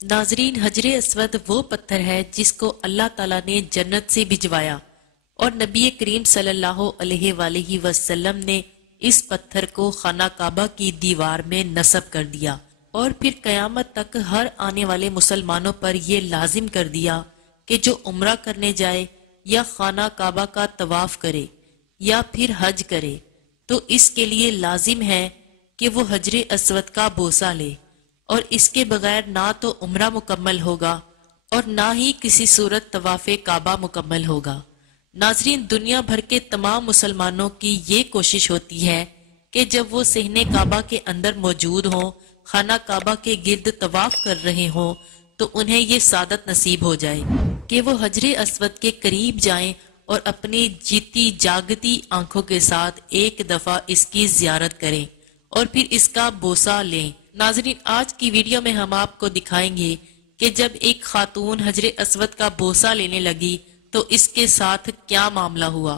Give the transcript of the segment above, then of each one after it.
नाजरीन, हजरे अस्वद वो पत्थर है जिसको अल्लाह ताला ने जन्नत से भिजवाया और नबी करीम सल्लल्लाहु अलैहि वसल्लम ने इस पत्थर को खाना काबा की दीवार में नस्ब कर दिया और फिर कयामत तक हर आने वाले मुसलमानों पर ये लाजिम कर दिया कि जो उम्रा करने जाए या खाना काबा का तवाफ करे या फिर हज करे तो इसके लिए लाजिम है कि वो हजरे अस्वद का बोसा ले और इसके बगैर ना तो उम्रा मुकम्मल होगा और ना ही किसी सूरत तवाफ़े काबा मुकम्मल होगा। नाजरीन, दुनिया भर के तमाम मुसलमानों की ये कोशिश होती है कि जब वो सहने काबा के अंदर मौजूद हों, खाना काबा के गिर्द तवाफ कर रहे हों, तो उन्हें ये सादत नसीब हो जाए कि वो हजरे अस्वद के करीब जाएं और अपनी जीती जागती आंखों के साथ एक दफा इसकी जियारत करें और फिर इसका बोसा लें। नाजरीन, आज की वीडियो में हम आपको दिखाएंगे कि जब एक खातून हजरे अस्वद का बोसा लेने लगी तो इसके साथ क्या मामला हुआ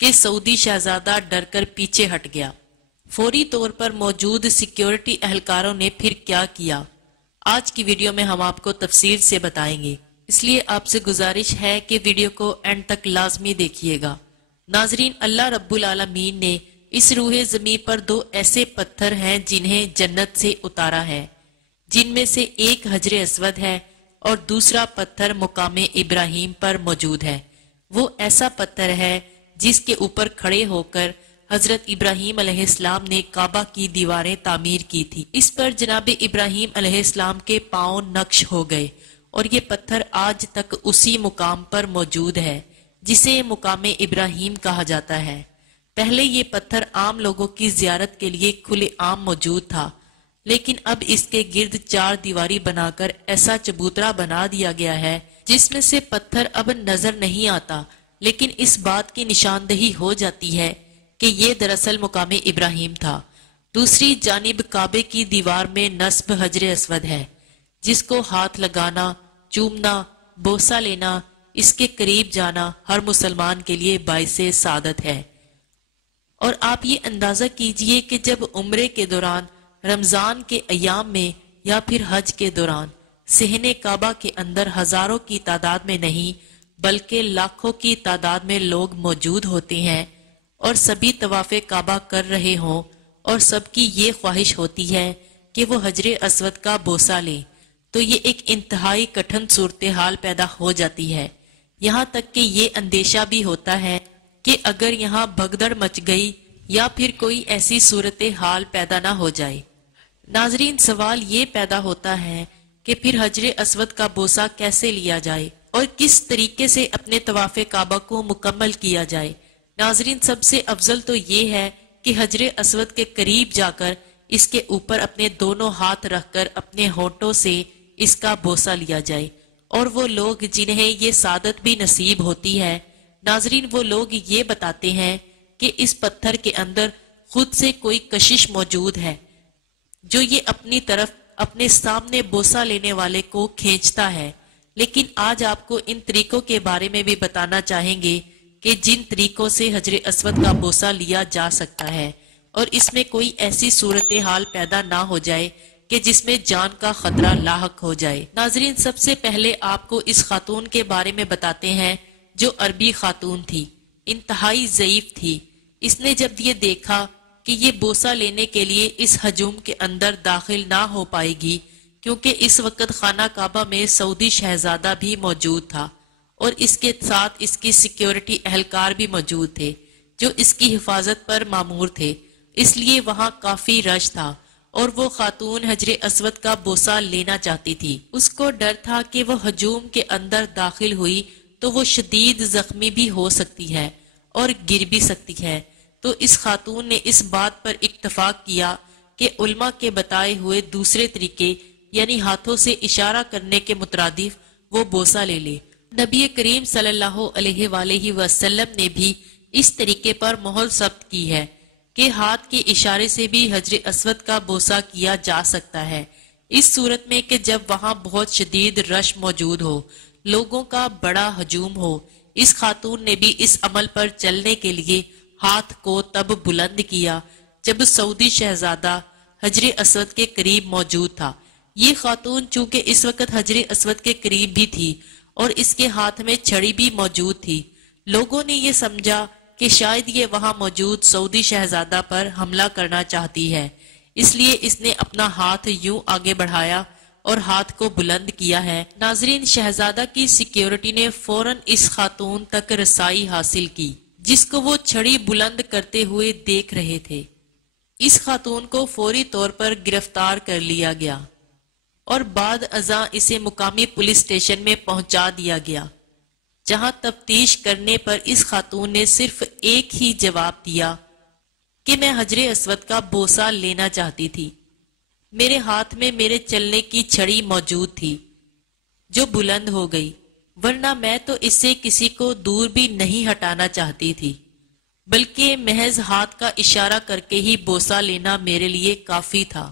कि सऊदी शहजादा डरकर पीछे हट गया। फौरी तौर पर मौजूद सिक्योरिटी एहलकारों ने फिर क्या किया, आज की वीडियो में हम आपको तफसील से बताएंगे, इसलिए आपसे गुजारिश है कि वीडियो को एंड तक लाजमी देखिएगा। नाजरीन, अल्लाह रब्बुल आलमीन ने इस रूहे ज़मीन पर दो ऐसे पत्थर हैं जिन्हें जन्नत से उतारा है, जिनमें से एक हजरे अस्वद है और दूसरा पत्थर मुकामे इब्राहिम पर मौजूद है। वो ऐसा पत्थर है जिसके ऊपर खड़े होकर हजरत इब्राहिम अलैहिस्सलाम ने काबा की दीवारें तामीर की थी। इस पर जनाब इब्राहिम अलैहिस्सलाम के पांव नक्श हो गए और ये पत्थर आज तक उसी मुकाम पर मौजूद है जिसे मुकामे इब्राहिम कहा जाता है। पहले ये पत्थर आम लोगों की जियारत के लिए खुले आम मौजूद था, लेकिन अब इसके गिर्द चार दीवारी बनाकर ऐसा चबूतरा बना दिया गया है जिसमें से पत्थर अब नजर नहीं आता, लेकिन इस बात की निशानदही हो जाती है कि ये दरअसल मुकामे इब्राहिम था। दूसरी जानिब काबे की दीवार में नस्ब हजरे अस्वद है, जिसको हाथ लगाना, चूमना, बोसा लेना, इसके करीब जाना हर मुसलमान के लिए बाइसे सादत है। और आप ये अंदाजा कीजिए कि जब उम्रे के दौरान, रमजान के अयाम में या फिर हज के दौरान सहने काबा के अंदर हजारों की तादाद में नहीं बल्कि लाखों की तादाद में लोग मौजूद होते हैं और सभी तवाफ़े काबा कर रहे हों और सबकी ये ख्वाहिश होती है कि वो हजरे अस्वद का बोसा लें, तो ये एक इंतहाई कठिन सूरत हाल पैदा हो जाती है। यहाँ तक कि ये अंदेशा भी होता है कि अगर यहाँ भगदड़ मच गई या फिर कोई ऐसी सूरत हाल पैदा ना हो जाए। नाजरीन, सवाल ये पैदा होता है कि फिर हजरे अस्वद का बोसा कैसे लिया जाए और किस तरीके से अपने तवाफ़े काबा को मुकम्मल किया जाए। नाजरीन, सबसे अफजल तो ये है कि हजरे अस्वद के करीब जाकर इसके ऊपर अपने दोनों हाथ रखकर अपने होठों से इसका बोसा लिया जाए। और वो लोग जिन्हें ये सादत भी नसीब होती है, नाजरीन, वो लोग ये बताते हैं कि इस पत्थर के अंदर खुद से कोई कशिश मौजूद है जो ये अपनी तरफ अपने सामने बोसा लेने वाले को खींचता है। लेकिन आज आपको इन तरीकों के बारे में भी बताना चाहेंगे कि जिन तरीकों से हजरे अस्वद का बोसा लिया जा सकता है और इसमें कोई ऐसी सूरत हाल पैदा ना हो जाए कि जिसमें जान का खतरा लाहक हो जाए। नाजरीन, सबसे पहले आपको इस खातून के बारे में बताते हैं जो अरबी खातून थी, इंतहाई ज़ईफ थी। इसने जब ये देखा कि ये बोसा लेने के लिए इस हजूम के अंदर दाखिल ना हो पाएगी, क्योंकि इस वक्त खाना काबा में सऊदी शहजादा भी मौजूद था और इसके साथ इसकी सिक्योरिटी एहलकार भी मौजूद थे जो इसकी हिफाजत पर मामूर थे, इसलिए वहाँ काफी रश था और वो खातून हजरे अस्वद का बोसा लेना चाहती थी। उसको डर था कि वो हजूम के अंदर दाखिल हुई तो वो शदीद जख्मी भी हो सकती है और गिर भी सकती है। तो इस खातून ने इस बात पर इत्तफाक किया कि उल्मा के बताए हुए दूसरे तरीके यानी हाथों से इशारा करने के मुतरादिफ वो बोसा ले ले। नबी करीम सल्लल्लाहु अलैहि वसल्लम ने भी इस तरीके पर मोहर जब्त की है कि हाथ के इशारे से भी हजरे अस्वद का बोसा किया जा सकता है, इस सूरत में कि जब वहां बहुत शदीद रश मौजूद हो, लोगों का बड़ा हजूम हो। इस खातून ने भी इस अमल पर चलने के लिए हाथ को तब बुलंद किया जब सऊदी शहजादा हजरे अस्वद के करीब मौजूद था, یہ خاتون چونکہ اس وقت حجر اسود کے قریب بھی تھی اور اس کے ہاتھ میں چھڑی بھی موجود تھی، لوگوں نے یہ سمجھا کہ شاید یہ وہاں موجود سعودی شہزادہ پر حملہ کرنا چاہتی ہے، اس لیے اس نے اپنا ہاتھ یوں آگے بڑھایا اور ہاتھ کو بلند کیا ہے۔ ناظرین، شہزادہ کی سیکیورٹی نے فوراً اس خاتون تک رسائی حاصل کی جس کو وہ چھڑی بلند کرتے ہوئے دیکھ رہے تھے۔ اس خاتون کو فوری طور پر گرفتار کر لیا گیا اور بعد ازاں اسے مقامی پولیس اسٹیشن میں پہنچا دیا گیا، جہاں تفتیش کرنے پر اس خاتون نے صرف ایک ہی جواب دیا کہ میں حجر اسود کا بوسہ لینا چاہتی تھی، میرے ہاتھ میں میرے چلنے کی چھڑی موجود تھی جو بلند ہو گئی، ورنہ میں تو اس سے کسی کو دور بھی نہیں ہٹانا چاہتی تھی، بلکہ محض ہاتھ کا اشارہ کر کے ہی بوسہ لینا میرے لیے کافی تھا۔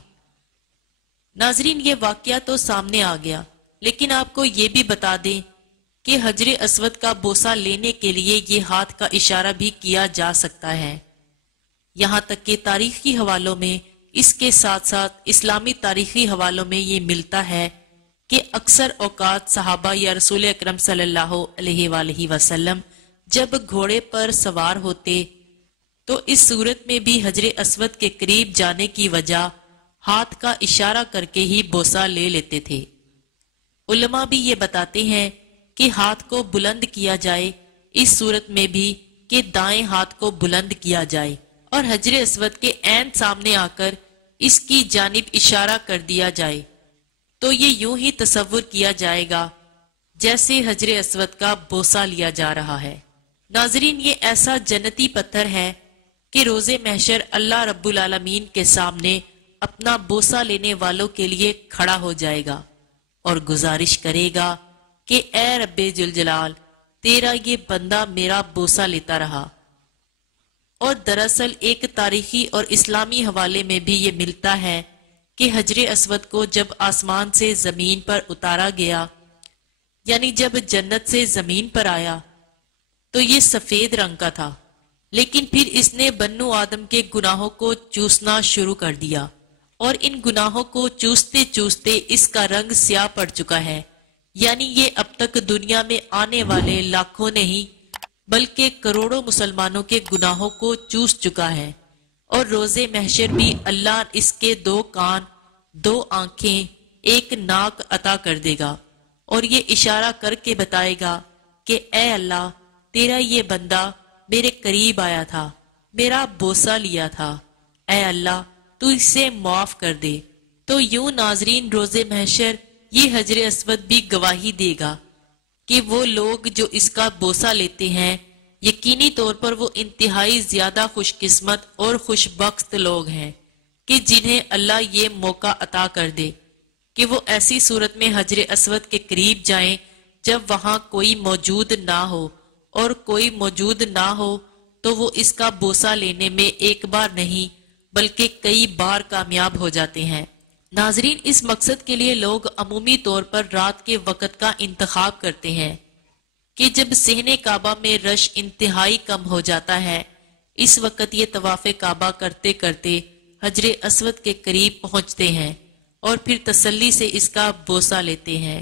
ناظرین، یہ واقعہ تو سامنے آ گیا، لیکن آپ کو یہ بھی بتا دیں کہ حجر اسود کا بوسہ لینے کے لیے یہ ہاتھ کا اشارہ بھی کیا جا سکتا ہے، یہاں تک کہ تاریخی حوالوں میں اس کے ساتھ ساتھ اسلامی تاریخی حوالوں میں یہ ملتا ہے کہ اکثر اوقات صحابہ یا رسول اکرم صلی اللہ علیہ وآلہ وسلم جب گھوڑے پر سوار ہوتے تو اس صورت میں بھی حجر اسود کے قریب جانے کی وجہ ہاتھ کا اشارہ کر کے ہی بوسہ لے لیتے تھے۔ علماء بھی یہ بتاتے ہیں کہ ہاتھ کو بلند کیا جائے، اس صورت میں بھی کہ دائیں ہاتھ کو بلند کیا جائے اور حجر اسود کے عین سامنے آ کر اس کی جانب اشارہ کر دیا جائے، تو یہ یوں ہی تصور کیا جائے گا جیسے حجر اسود کا بوسہ لیا جا رہا ہے۔ ناظرین، یہ ایسا جنتی پتھر ہے کہ روز محشر اللہ رب العالمین کے سامنے اپنا بوسہ لینے والوں کے لیے کھڑا ہو جائے گا اور گزارش کرے گا کہ اے رب ذوالجلال، تیرا یہ بندہ میرا بوسہ لیتا رہا۔ اور دراصل ایک تاریخی اور اسلامی حوالے میں بھی یہ ملتا ہے کہ حجر اسود کو جب آسمان سے زمین پر اتارا گیا، یعنی جب جنت سے زمین پر آیا، تو یہ سفید رنگ کا تھا، لیکن پھر اس نے بنو آدم کے گناہوں کو چوسنا شروع کر دیا اور ان گناہوں کو چوستے چوستے اس کا رنگ سیاہ پڑ چکا ہے، یعنی یہ اب تک دنیا میں آنے والے لاکھوں نہیں بلکہ کروڑوں مسلمانوں کے گناہوں کو چوس چکا ہے، اور روز محشر بھی اللہ اس کے 2 کان، 2 آنکھیں، 1 ناک عطا کر دے گا اور یہ اشارہ کر کے بتائے گا کہ اے اللہ، تیرا یہ بندہ میرے قریب آیا تھا، میرا بوسہ لیا تھا، اے اللہ تو اسے معاف کر دے۔ تو یوں ناظرین، روز محشر یہ حجر اسود بھی گواہی دے گا کہ وہ لوگ جو اس کا بوسہ لیتے ہیں، یقینی طور پر وہ انتہائی زیادہ خوش قسمت اور خوش بخت لوگ ہیں کہ جنہیں اللہ یہ موقع عطا کر دے کہ وہ ایسی صورت میں حجر اسود کے قریب جائیں جب وہاں کوئی موجود نہ ہو، اور کوئی موجود نہ ہو تو وہ اس کا بوسہ لینے میں ایک بار نہیں بلکہ کئی بار کامیاب ہو جاتے ہیں۔ ناظرین، اس مقصد کے لیے لوگ عمومی طور پر رات کے وقت کا انتخاب کرتے ہیں کہ جب صحن کعبہ میں رش انتہائی کم ہو جاتا ہے، اس وقت یہ طواف کعبہ کرتے کرتے حجر اسود کے قریب پہنچتے ہیں اور پھر تسلی سے اس کا بوسہ لیتے ہیں۔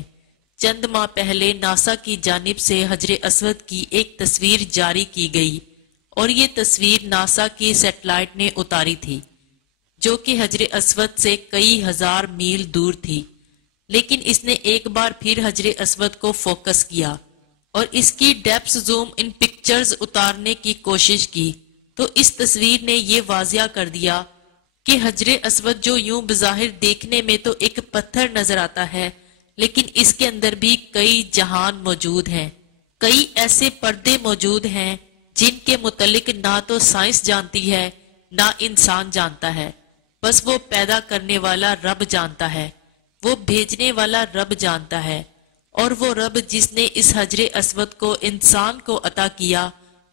چند ماہ پہلے ناسا کی جانب سے حجر اسود کی ایک تصویر جاری کی گئی اور یہ تصویر ناسا کی سیٹلائٹ نے اتاری تھی جو کہ حجر اسود سے کئی ہزار میل دور تھی، لیکن اس نے ایک بار پھر حجر اسود کو فوکس کیا اور اس کی ڈیپس زوم ان پکچرز اتارنے کی کوشش کی، تو اس تصویر نے یہ واضح کر دیا کہ حجر اسود جو یوں بظاہر دیکھنے میں تو ایک پتھر نظر آتا ہے، لیکن اس کے اندر بھی کئی جہان موجود ہیں، کئی ایسے پردے موجود ہیں جن کے متعلق نہ تو سائنس جانتی ہے نہ انسان جانتا ہے، بس وہ پیدا کرنے والا رب جانتا ہے، وہ بھیجنے والا رب جانتا ہے، اور وہ رب جس نے اس حجر اسود کو انسان کو عطا کیا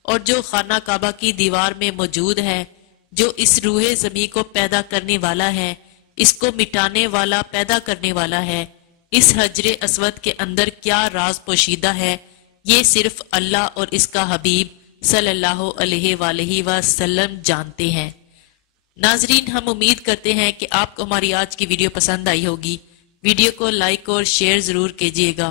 اور جو خانہ کعبہ کی دیوار میں موجود ہے، جو اس روح زمین کو پیدا کرنے والا ہے، اس کو مٹانے والا، پیدا کرنے والا ہے، اس حجر اسود کے اندر کیا راز پوشیدہ ہے، یہ صرف اللہ اور اس کا حبیب صلی اللہ علیہ وآلہ وسلم جانتے ہیں۔ ناظرین، ہم امید کرتے ہیں کہ آپ کو ہماری آج کی ویڈیو پسند آئی ہوگی۔ ویڈیو کو لائک اور شیئر ضرور کیجیے گا۔